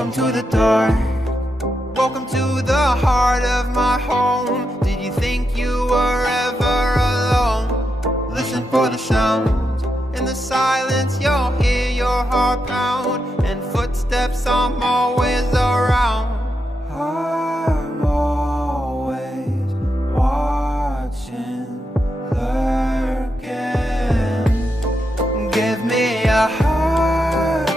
Welcome to the dark. Welcome to the heart of my home. Did you think you were ever alone? Listen for the sounds. In the silence you'll hear your heart pound, and footsteps I'm always around. I'm always watching, lurking. Give me a heart.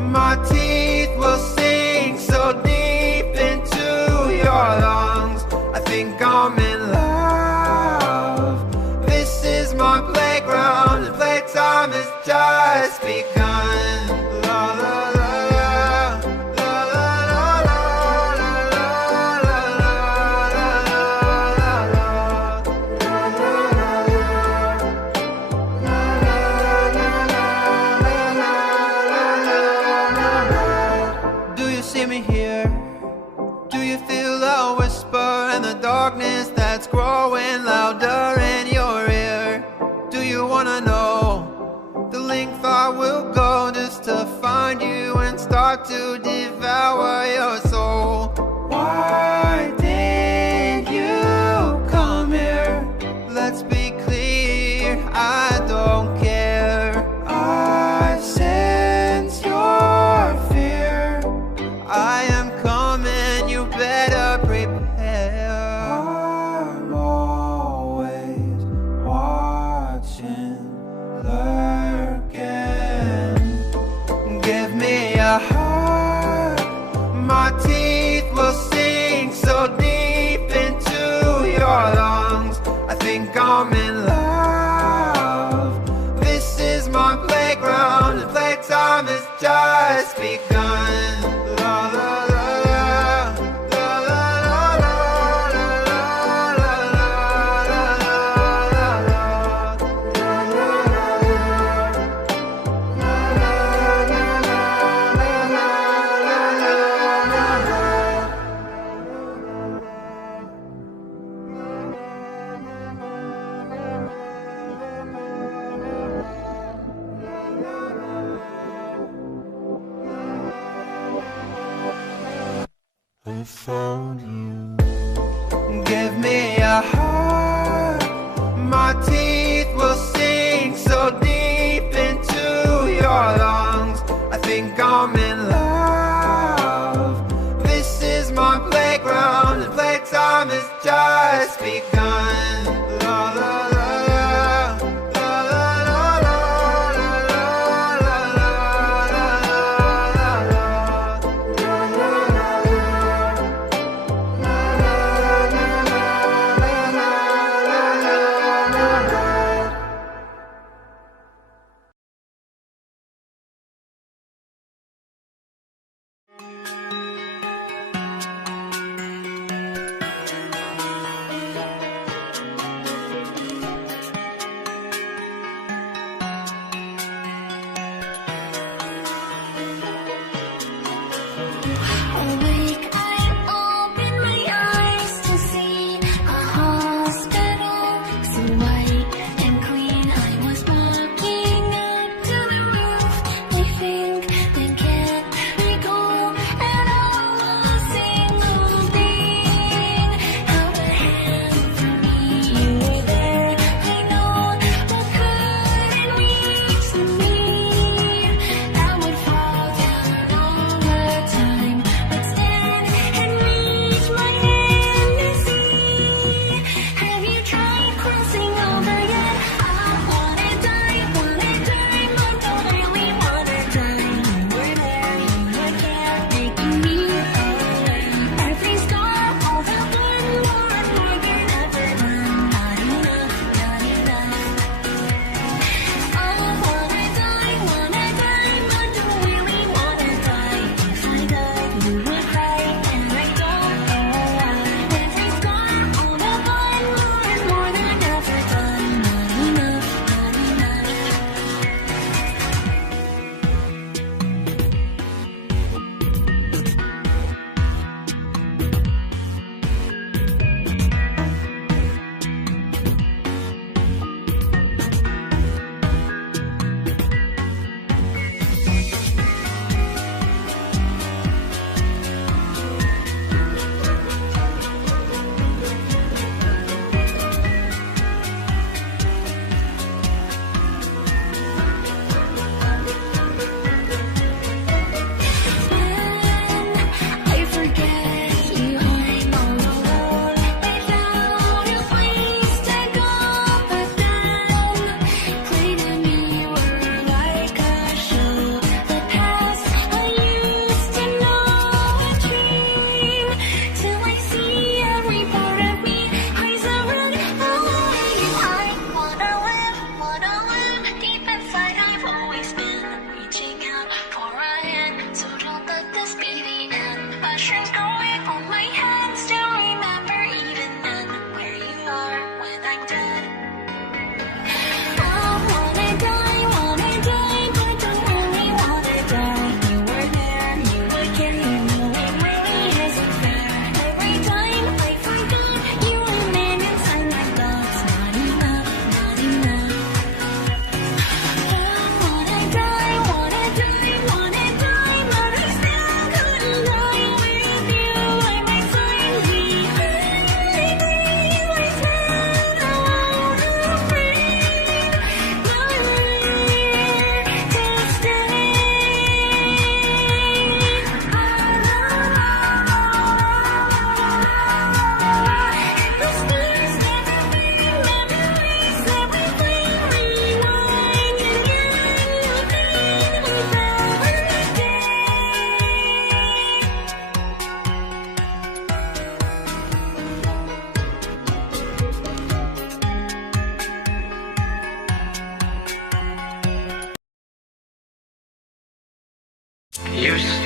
My teeth will sink so deep into your lungs. I think I'm in love. This is my playground, and playtime has just begun. La la la la la la la la. Do you see me here? Do you feel a whisper in the darkness that's growing louder in your ear? Do you wanna know the length I will go just to find you and start to devour your soul? Why did you come here? Let's be clear, I don't care. I sense your fear. I am coming, you better prepare. I'm always watching, lurking. Give me a heart. My teeth will sink so deep into your lungs. I think I'm in love. This is my playground, and playtime has just begun. La la la. I found you. Give me a heart. My teeth will sink so deep into your lungs. I think I'm in love. This is my playground, and playtime has just begun. La la la.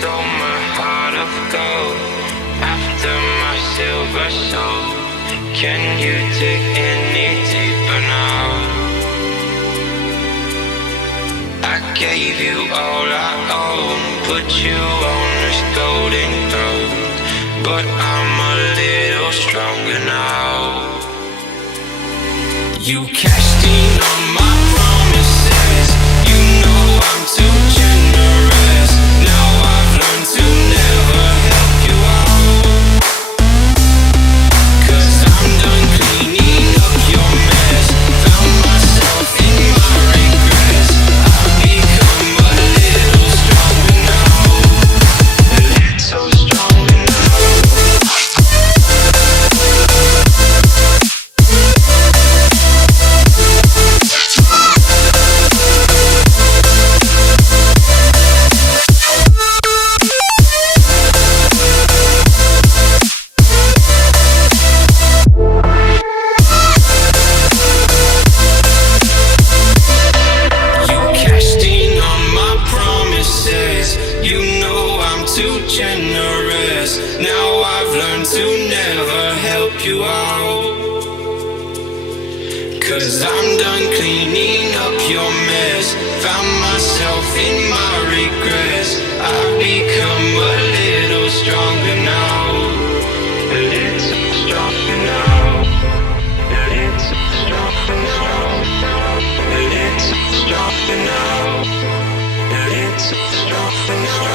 stole my heart of gold after my silver soul. Can you dig any deeper now? I gave you all I own, put you on this golden throne, but I'm a little stronger now. You cashed in on my promises. You know I'm too generous. Now I've learned to never help you out, 'cause I'm done cleaning up your mess. Found myself in my regrets. I've become a little stronger now. A little stronger now. Generous. Now I've learned to never help you out, 'cause I'm done cleaning up your mess. Found myself in my regrets. I've become a little stronger now. A little stronger now. A little stronger now. A little stronger now. A little stronger now.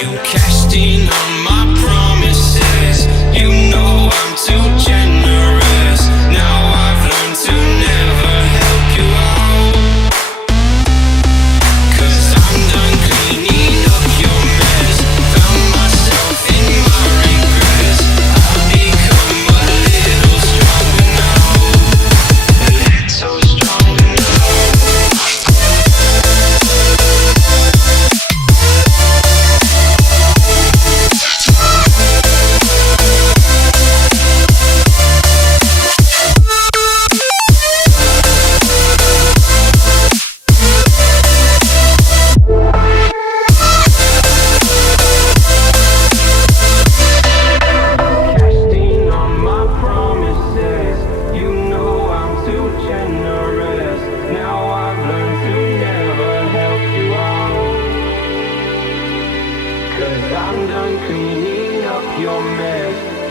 You cashed in on my promises. You know I'm too generous. Now I've learned to never help you out, 'cause I'm done cleaning up your mess.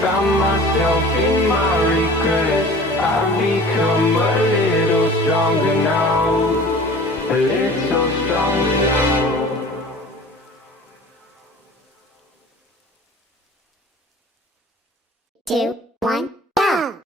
Found myself in my regrets. I've become a little stronger now. A little stronger now. Two, one, go!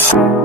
1.